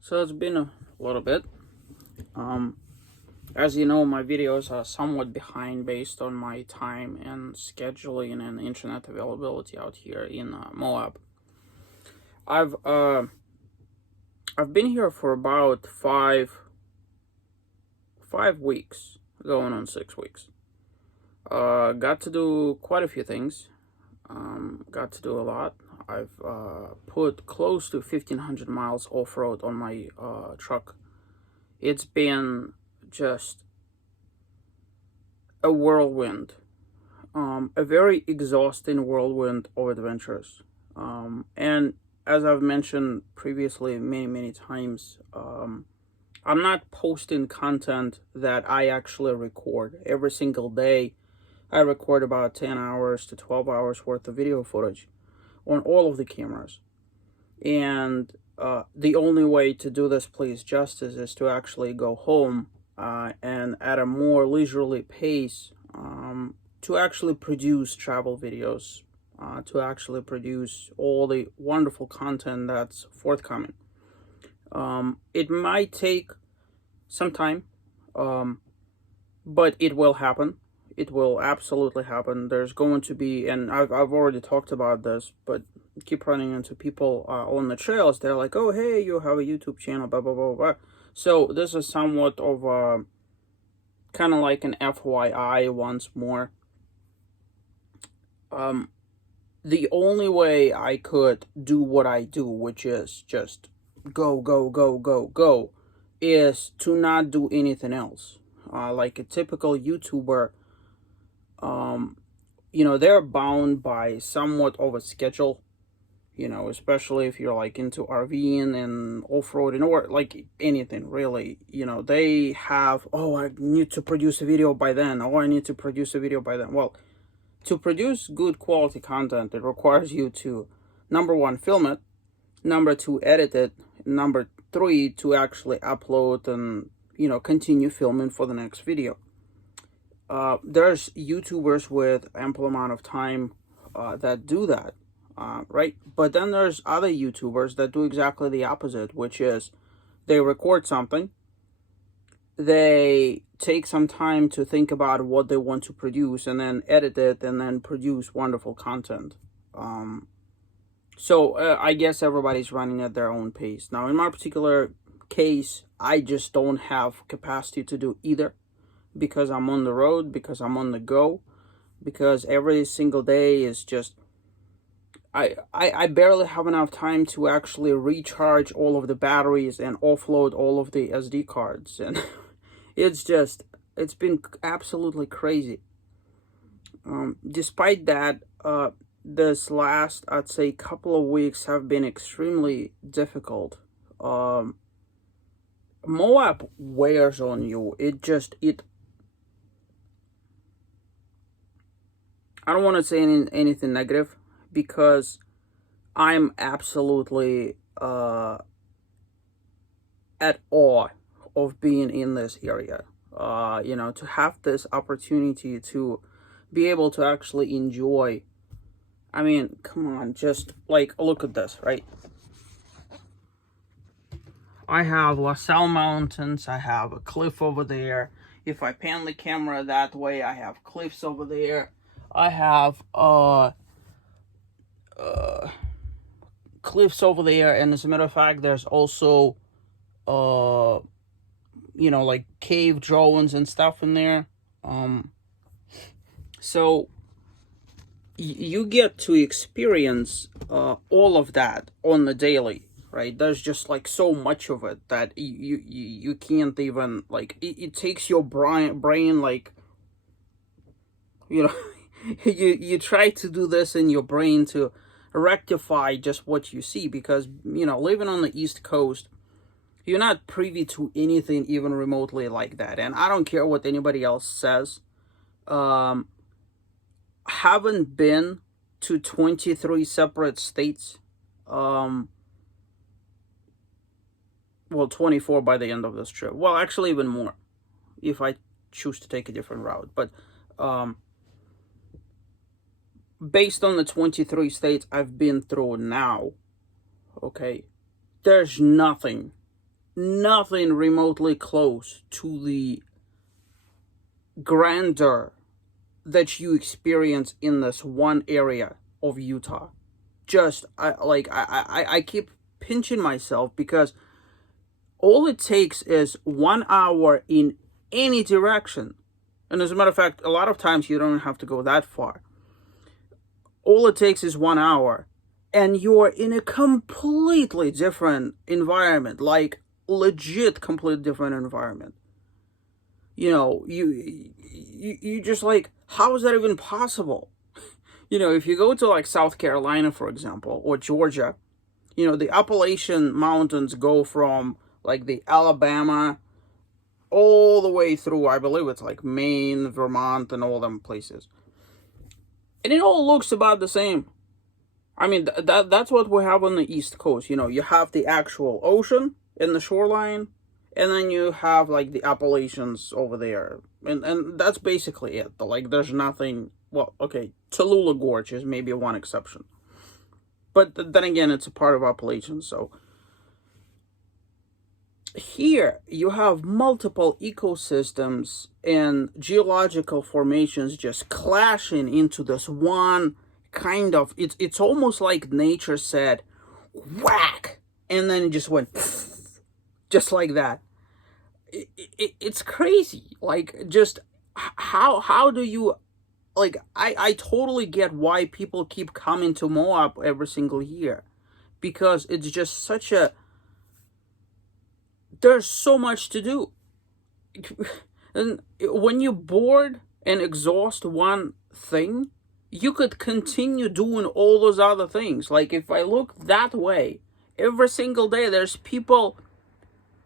So it's been a little bit. Um, as you know, my videos are somewhat behind based on my time and scheduling and internet availability out here in Moab. I've uh, I've been here for about five weeks, going on 6 weeks. Got to do quite a few things. Got to do a lot. I've put close to 1,500 miles off road on my truck. It's been just a whirlwind, a very exhausting whirlwind of adventures. And as I've mentioned previously many times, I'm not posting content that I actually record every single day. I record about 10 hours to 12 hours worth of video footage on all of the cameras. And the only way to do this, please, justice, is to actually go home and at a more leisurely pace to actually produce travel videos, to actually produce all the wonderful content that's forthcoming. It might take some time, but it will happen. It will absolutely happen. There's going to be, and I've already talked about this, but keep running into people on the trails. They're like, "Oh, hey, you have a YouTube channel, blah blah blah blah." So this is somewhat of a kind of like an FYI once more. The only way I could do what I do, which is just go, is to not do anything else. Like a typical YouTuber, they're bound by somewhat of a schedule, especially if you're like into RVing and off-roading or like anything really. They have, oh, I need to produce a video by then, or I need to produce a video by then. Well, to produce good quality content, it requires you to, number one, film it, number two, edit it, number three, to actually upload and, continue filming for the next video. There's YouTubers with ample amount of time that do that, right? But then there's other YouTubers that do exactly the opposite, which is they record something, they take some time to think about what they want to produce, and then edit it, and then produce wonderful content. So I guess everybody's running at their own pace. Now, in my particular case, I just don't have capacity to do either, because I'm on the road, because I'm on the go, because every single day is just, I barely have enough time to actually recharge all of the batteries and offload all of the SD cards. And it's been absolutely crazy. Despite that, this last, I'd say, couple of weeks have been extremely difficult. Moab wears on you. I don't want to say anything negative, because I'm absolutely at awe of being in this area. To have this opportunity to be able to actually enjoy. I mean, come on, just like look at this, right? I have LaSalle Mountains, I have a cliff over there. If I pan the camera that way, I have cliffs over there. I have cliffs over there, and as a matter of fact, there's also like cave drawings and stuff in there. So you get to experience all of that on the daily, right? There's just like so much of it that you can't even, like, it takes your brain like, you try to do this in your brain to rectify just what you see, because living on the East Coast, you're not privy to anything even remotely like that. And I don't care what anybody else says. Haven't been to 23 separate states. Well, 24 by the end of this trip. Well, actually even more, if I choose to take a different route. But based on the 23 states I've been through now, okay, there's nothing nothing remotely close to the grandeur that you experience in this one area of Utah. Just I keep pinching myself because all it takes is 1 hour in any direction. And as a matter of fact, a lot of times you don't have to go that far. All it takes is 1 hour, and you're in a completely different environment, like legit, completely different environment. You just like, how is that even possible? If you go to like South Carolina, for example, or Georgia, the Appalachian Mountains go from like the Alabama all the way through, I believe it's like Maine, Vermont, and all them places. And it all looks about the same. I mean, that's what we have on the East Coast. You have the actual ocean in the shoreline, and then you have like the Appalachians over there. And that's basically it. Like, there's nothing, well, okay, Tallulah Gorge is maybe one exception. But then again, it's a part of Appalachians, so here you have multiple ecosystems and geological formations just clashing into this one kind of, it's almost like nature said whack, and then it just went just like that. It's crazy. Like, just how do you, like, I totally get why people keep coming to Moab every single year, because it's just such a, there's so much to do. And when you're bored and exhaust one thing, you could continue doing all those other things. Like, if I look that way, every single day there's people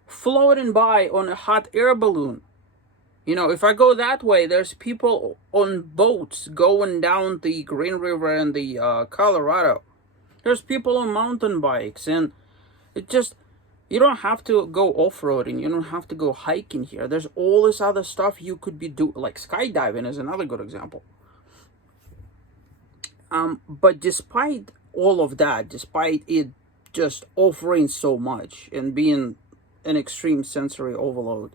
floating by on a hot air balloon. If I go that way, there's people on boats going down the Green River and the Colorado. There's people on mountain bikes, and it just, you don't have to go off-roading. You don't have to go hiking here. There's all this other stuff you could be doing. Like skydiving is another good example. But despite all of that, despite it just offering so much and being an extreme sensory overload,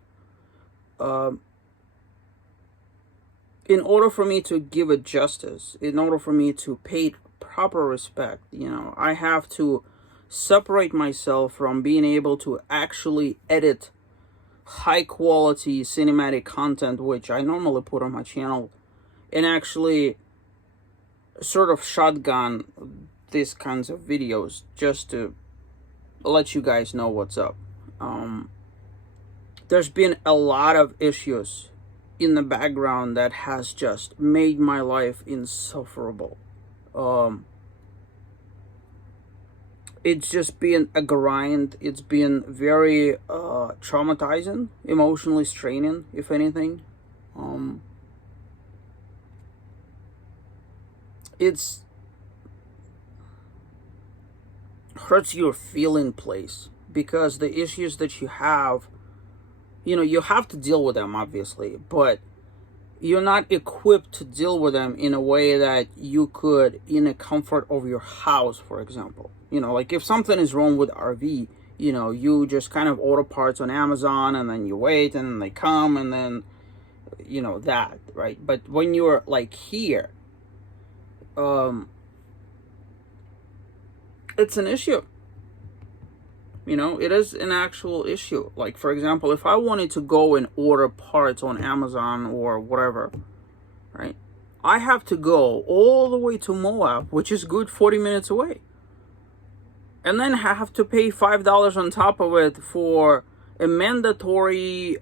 in order for me to give it justice, in order for me to pay it proper respect, I have to separate myself from being able to actually edit high quality cinematic content, which I normally put on my channel, and actually sort of shotgun these kinds of videos just to let you guys know what's up. There's been a lot of issues in the background that has just made my life insufferable. It's just been a grind. It's been very traumatizing, emotionally straining, if anything. It's hurts your feeling place, because the issues that you have, you have to deal with them, obviously, but you're not equipped to deal with them in a way that you could in the comfort of your house, for example. Like, if something is wrong with RV, you just kind of order parts on Amazon, and then you wait, and then they come, and then, that, right? But when you're like here, it's an issue. It is an actual issue. Like, for example, if I wanted to go and order parts on Amazon or whatever, right, I have to go all the way to Moab, which is good 40 minutes away. And then I have to pay $5 on top of it for a mandatory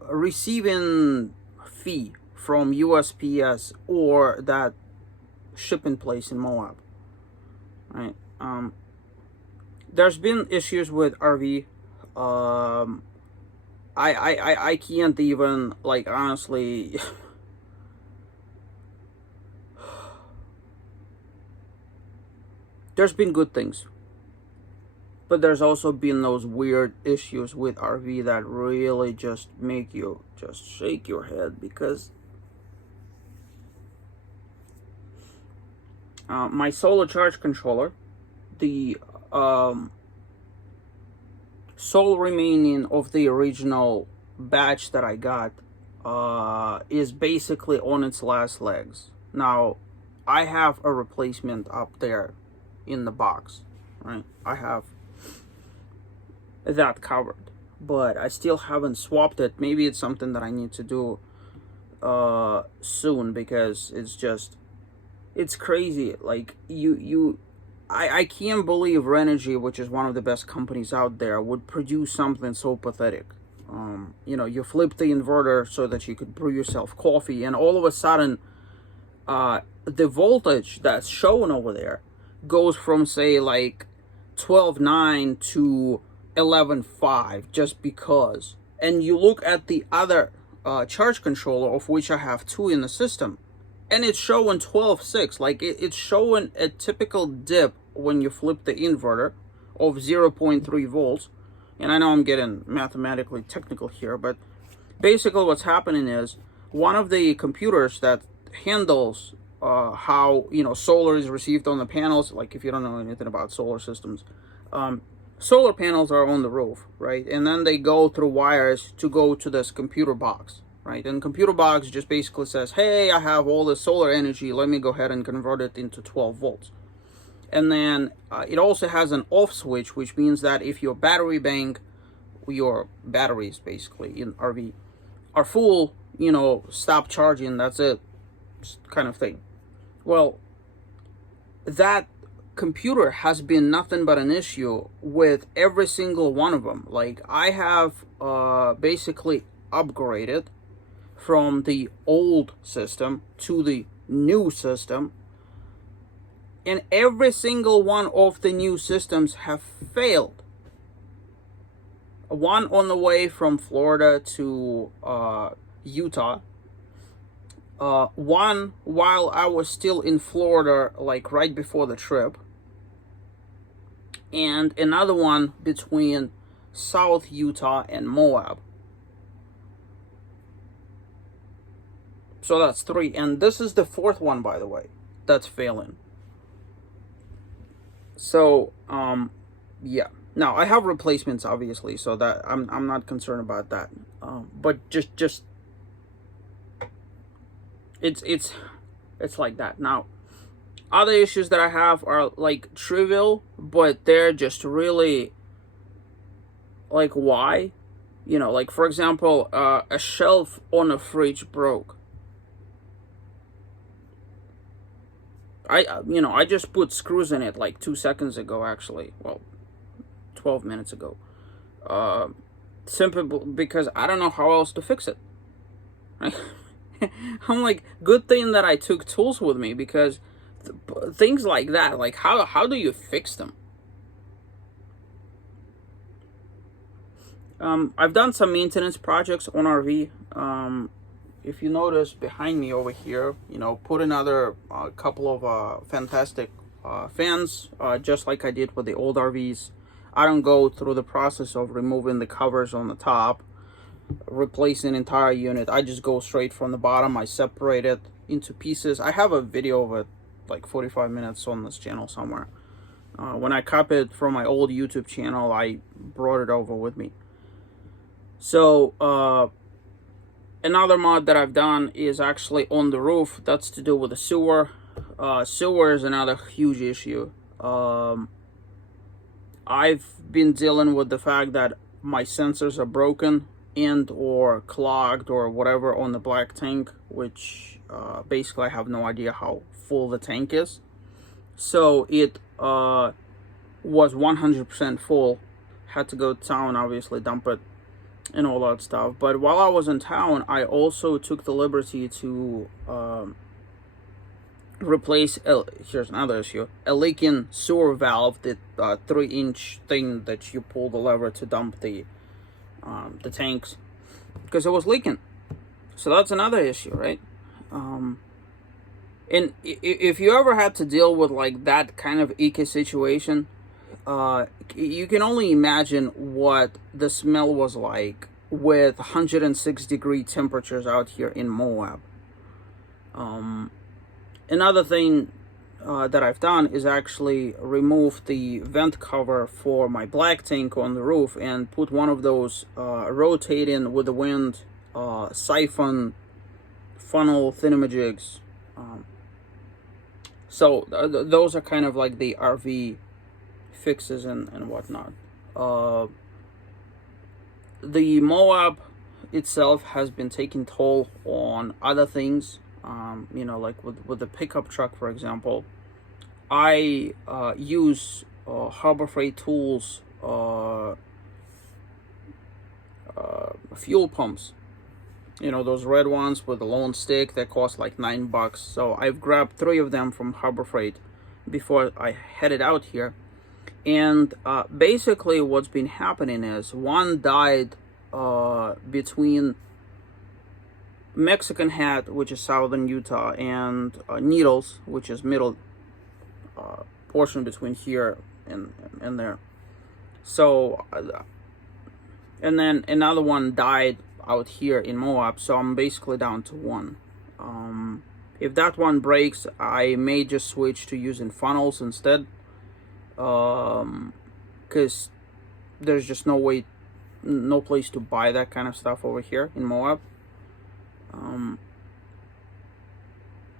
receiving fee from USPS or that shipping place in Moab, right? There's been issues with RV. I can't even, like, honestly. There's been good things, but there's also been those weird issues with RV that really just make you just shake your head, because my solar charge controller, the sole remaining of the original batch that I got is basically on its last legs. Now, I have a replacement up there in the box, right? I have that covered, but I still haven't swapped it. Maybe it's something that I need to do soon, because it's crazy. Like, I can't believe Renogy, which is one of the best companies out there, would produce something so pathetic. You flip the inverter so that you could brew yourself coffee, and all of a sudden, the voltage that's shown over there goes from, say, like 12.9 to 11.5 just because. And you look at the other charge controller, of which I have two in the system, and it's showing 12.6. Like, it's showing a typical dip when you flip the inverter of 0.3 volts. And I know I'm getting mathematically technical here, but basically what's happening is one of the computers that handles how solar is received on the panels. Like, if you don't know anything about solar systems, solar panels are on the roof, right? And then they go through wires to go to this computer box, right? And computer box just basically says, hey, I have all this solar energy, let me go ahead and convert it into 12 volts. And then it also has an off switch, which means that if your battery bank, your batteries basically in RV are full, stop charging, that's it, kind of thing. Well, that computer has been nothing but an issue with every single one of them. Like, I have basically upgraded from the old system to the new system, and every single one of the new systems have failed. One on the way from Florida to Utah. One while I was still in Florida, like right before the trip. And another one between South Utah and Moab. So that's three. And this is the fourth one, by the way, that's failing. So, yeah. Now, I have replacements, obviously, so that I'm not concerned about that. But just it's like that. Now, other issues that I have are like trivial, but they're just really like, why? Like, for example, a shelf on a fridge broke. I just put screws in it like 2 seconds ago, actually. Well, 12 minutes ago. Simply because I don't know how else to fix it. I'm like, good thing that I took tools with me, because things like that, like, how do you fix them? I've done some maintenance projects on RV. If you notice behind me over here, put another couple of fantastic fans, just like I did with the old RVs. I don't go through the process of removing the covers on the top, replacing entire unit. I just go straight from the bottom. I separate it into pieces. I have a video of it, like 45 minutes on this channel somewhere. When I copied from my old YouTube channel, I brought it over with me. So, another mod that I've done is actually on the roof. That's to do with the sewer. Sewer is another huge issue. I've been dealing with the fact that my sensors are broken and or clogged or whatever on the black tank, which basically I have no idea how full the tank is. So it was 100% full. Had to go to town, obviously, dump it and all that stuff. But while I was in town, I also took the liberty to replace, here's another issue, a leaking sewer valve, the 3-inch thing that you pull the lever to dump the tanks, because it was leaking. So that's another issue, right? And if you ever had to deal with like that kind of icky situation, you can only imagine what the smell was like with 106-degree temperatures out here in Moab. Another thing that I've done is actually remove the vent cover for my black tank on the roof and put one of those rotating with the wind siphon funnel thingamajigs. So those are kind of like the RV fixes and whatnot. The Moab itself has been taking toll on other things. Like with the pickup truck, for example. I use Harbor Freight Tools fuel pumps. Those red ones with the lone stick that cost like $9. So I've grabbed 3 of them from Harbor Freight before I headed out here. And basically what's been happening is one died between Mexican Hat, which is southern Utah, and Needles, which is middle portion between here and there. So, and then another one died out here in Moab, so I'm basically down to 1. If that one breaks, I may just switch to using funnels instead, because there's just no place to buy that kind of stuff over here in Moab.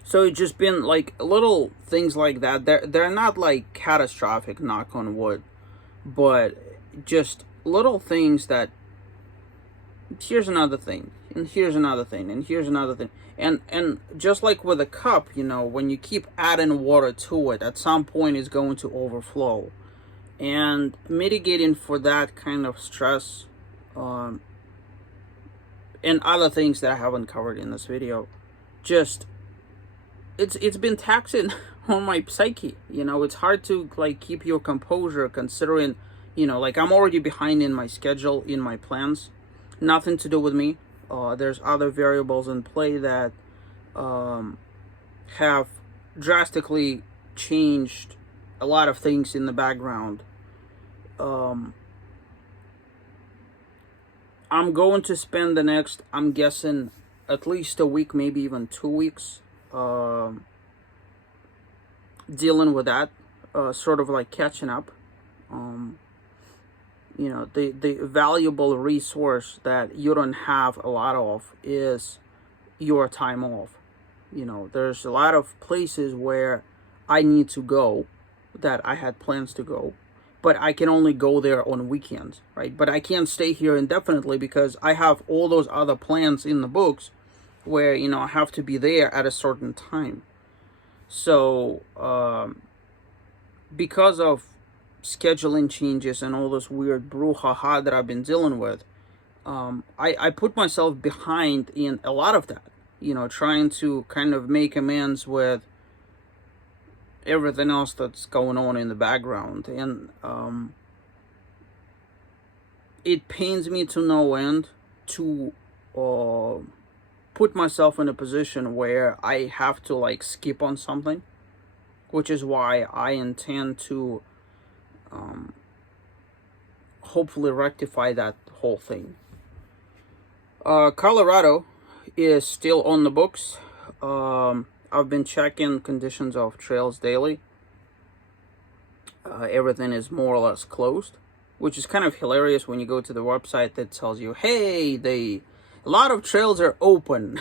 So it's just been like little things like that. They're not like catastrophic, knock on wood, but just little things that here's another thing, and here's another thing, and here's another thing. And just like with a cup, when you keep adding water to it, at some point it's going to overflow. And mitigating for that kind of stress, and other things that I haven't covered in this video, just it's been taxing on my psyche. It's hard to like keep your composure considering, like I'm already behind in my schedule, in my plans. Nothing to do with me. There's other variables in play that have drastically changed a lot of things in the background. I'm going to spend the next, I'm guessing, at least a week, maybe even 2 weeks, dealing with that, sort of like catching up. The valuable resource that you don't have a lot of is your time off. There's a lot of places where I need to go that I had plans to go, but I can only go there on weekends, right? But I can't stay here indefinitely because I have all those other plans in the books where, I have to be there at a certain time. So, because of scheduling changes and all this weird brouhaha that I've been dealing with, I put myself behind in a lot of that, trying to kind of make amends with everything else that's going on in the background. And it pains me to no end to put myself in a position where I have to like skip on something, which is why I intend to hopefully rectify that whole thing. Colorado is still on the books. I've been checking conditions of trails daily. Everything is more or less closed, which is kind of hilarious when you go to the website that tells you, hey, a lot of trails are open.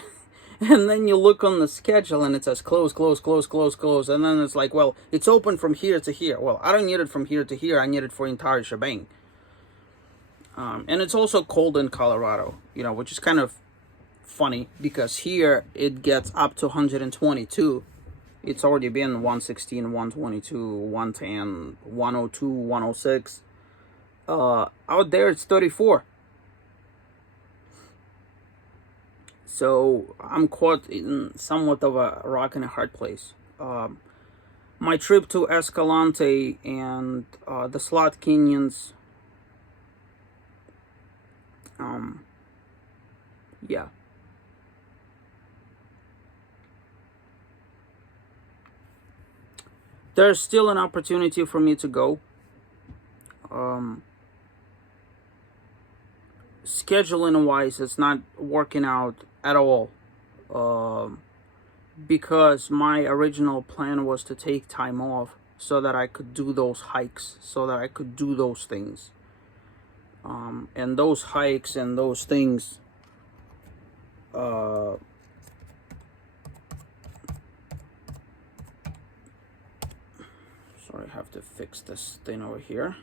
And then you look on the schedule and it says close, close, close, close, close. And then it's like, well, it's open from here to here. Well, I don't need it from here to here. I need it for entire shebang. And it's also cold in Colorado, which is kind of funny because here it gets up to 122. It's already been 116, 122, 110, 102, 106. Out there it's 34. So I'm caught in somewhat of a rock and a hard place. My trip to Escalante and the Slot Canyons, yeah. There's still an opportunity for me to go. Scheduling wise, it's not working out at all. because my original plan was to take time off so that I could do those hikes, so that I could do those things. And those hikes and those things, sorry, I have to fix this thing over here.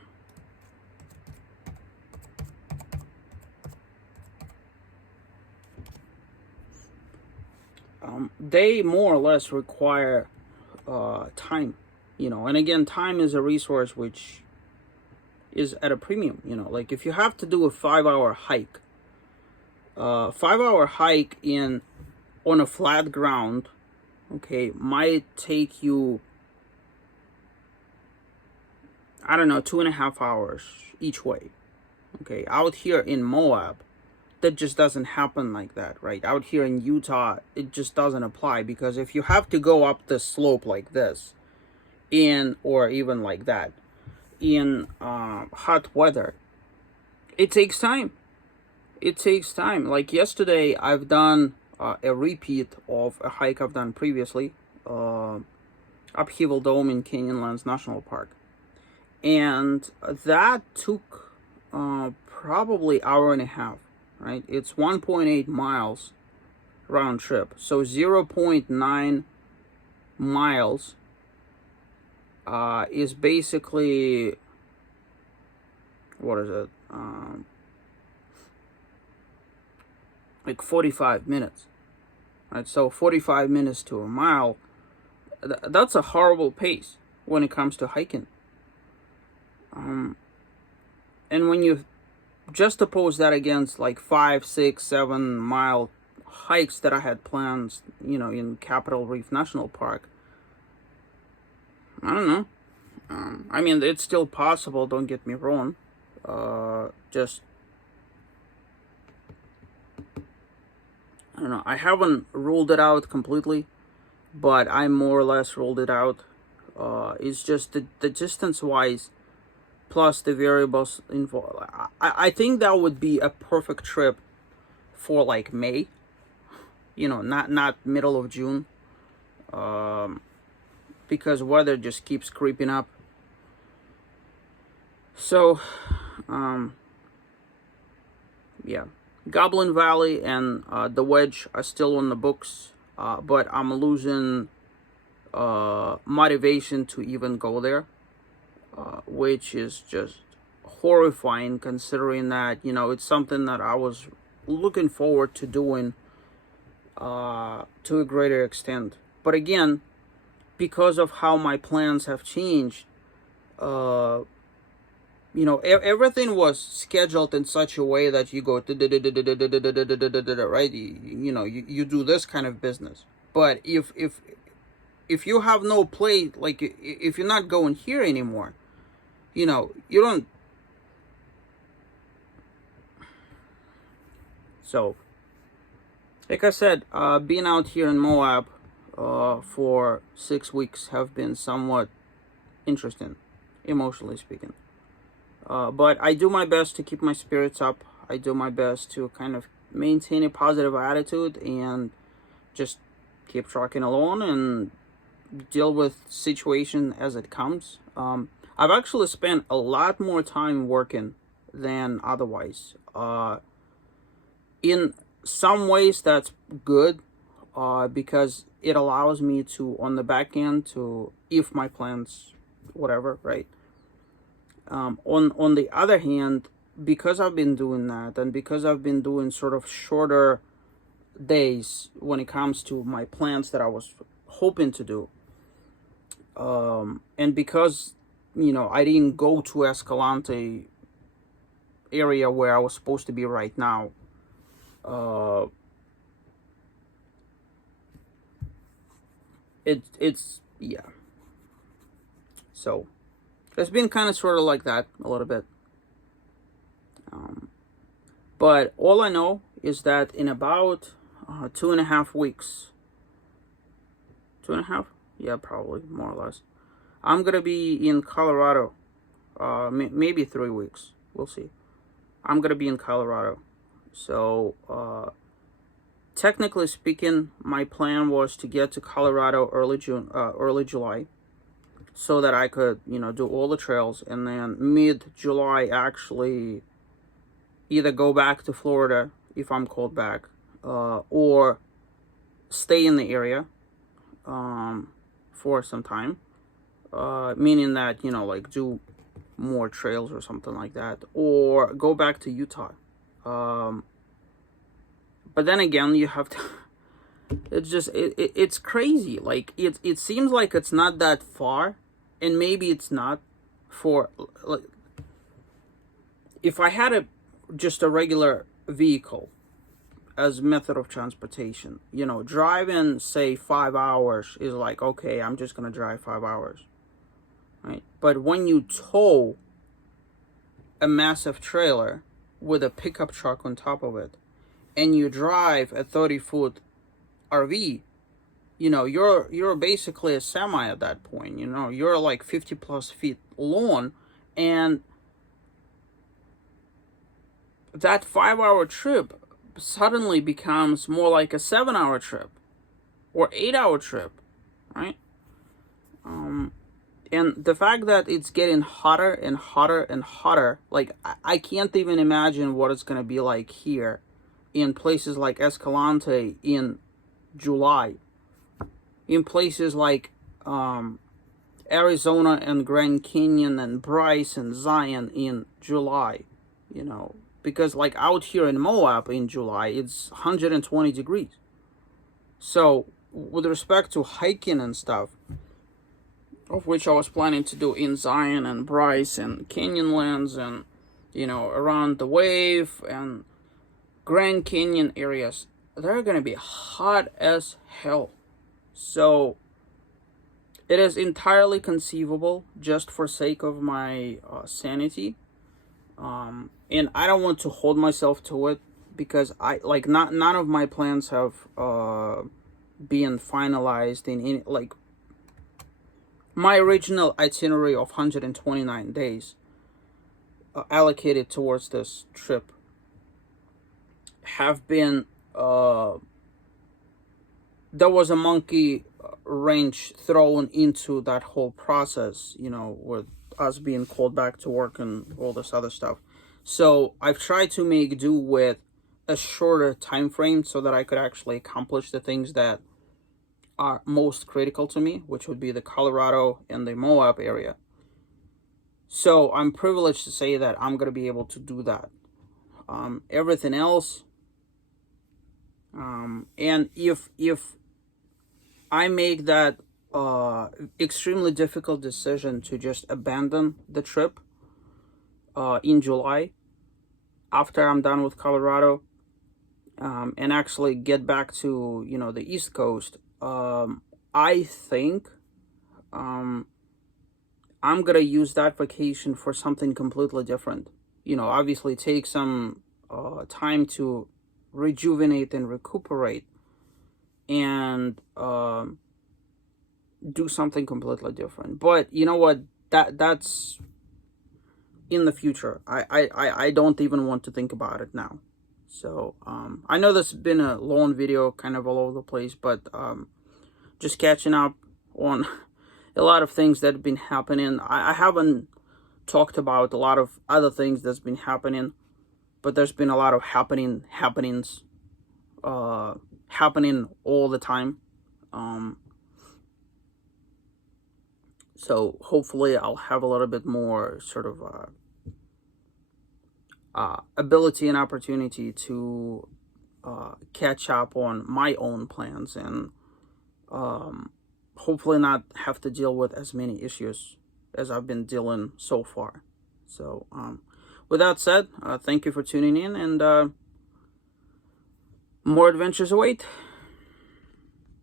They more or less require time, and again, time is a resource which is at a premium. Like if you have to do a 5-hour hike, 5-hour hike on a flat ground, okay, might take you, I don't know, 2.5 hours each way. Okay, out here in Moab, that just doesn't happen like that, right? Out here in Utah, it just doesn't apply, because if you have to go up the slope like this, or even like that, in hot weather, it takes time. It takes time. Like yesterday, I've done a repeat of a hike I've done previously, Upheaval Dome in Canyonlands National Park, and that took probably hour and a half. Right, it's 1.8 miles round trip, so 0.9 miles is basically, what is it, like 45 minutes, right? So 45 minutes to a mile, that's a horrible pace when it comes to hiking. And when you just oppose that against like 5, 6, 7 mile hikes that I had planned, in Capitol Reef National Park, I don't know. I mean, it's still possible, don't get me wrong. Just, I don't know. I haven't ruled it out completely, but I more or less ruled it out. It's just the distance wise, plus the variables involved. I think that would be a perfect trip for like May, not middle of June, because weather just keeps creeping up. So, yeah, Goblin Valley and the Wedge are still on the books, but I'm losing motivation to even go there. Which is just horrifying, considering that it's something that I was looking forward to doing to a greater extent. But again, because of how my plans have changed, everything was scheduled in such a way that you go right, you do this kind of business. But if you have no play, like if you're not going here anymore, you don't. So, like I said, being out here in Moab for 6 weeks have been somewhat interesting, emotionally speaking. But I do my best to keep my spirits up. I do my best to kind of maintain a positive attitude and just keep trucking along and deal with situation as it comes. I've actually spent a lot more time working than otherwise. In some ways, that's good, because it allows me to, on the back end, to, if my plans, whatever, right? On the other hand, because I've been doing that, and because I've been doing sort of shorter days when it comes to my plans that I was hoping to do, and because I didn't go to Escalante area where I was supposed to be right now, it's yeah. So it's been kind of sort of like that a little bit. But all I know is that in about 2.5 weeks, 2.5, yeah, probably more or less, I'm gonna be in Colorado. Maybe 3 weeks. We'll see. I'm gonna be in Colorado. So technically speaking, my plan was to get to Colorado early July, so that I could, do all the trails, and then mid-July actually either go back to Florida if I'm called back, or stay in the area for some time, meaning that, like do more trails or something like that, or go back to Utah. But then again, you have to. It's just it's crazy. Like it seems like it's not that far, and maybe it's not. For like, if I had just a regular vehicle as method of transportation, driving say 5 hours is like, okay, I'm just gonna drive 5 hours, right? But when you tow a massive trailer with a pickup truck on top of it, and you drive a 30-foot RV, you're basically a semi at that point. You're like 50 plus feet long, and that 5 hour trip suddenly becomes more like a 7 hour trip or 8 hour trip, right? And the fact that it's getting hotter and hotter and hotter, like I can't even imagine what it's gonna be like here in places like Escalante in July, in places like Arizona and Grand Canyon and Bryce and Zion in July, because like out here in Moab in July, it's 120 degrees. So with respect to hiking and stuff, of which I was planning to do in Zion and Bryce and Canyonlands and, around the Wave and Grand Canyon areas, they're going to be hot as hell. So it is entirely conceivable, just for sake of my sanity. And I don't want to hold myself to it, because none of my plans have been finalized in any, like, my original itinerary of 129 days allocated towards this trip have been, there was a monkey wrench thrown into that whole process, with us being called back to work and all this other stuff. So I've tried to make do with a shorter time frame so that I could actually accomplish the things that are most critical to me, which would be the Colorado and the Moab area. So I'm privileged to say that I'm going to be able to do that. Everything else, and if I make that extremely difficult decision to just abandon the trip in July, after I'm done with Colorado, and actually get back to, the East Coast, I think I'm gonna use that vacation for something completely different. Obviously take some time to rejuvenate and recuperate, and do something completely different. But you know what? That's in the future. I don't even want to think about it now. So I know this has been a long video, kind of all over the place, but just catching up on a lot of things that have been happening. I haven't talked about a lot of other things that's been happening, but there's been a lot of happening all the time. So hopefully I'll have a little bit more sort of ability and opportunity to catch up on my own plans, and hopefully not have to deal with as many issues as I've been dealing so far. So with that said, thank you for tuning in, and more adventures await.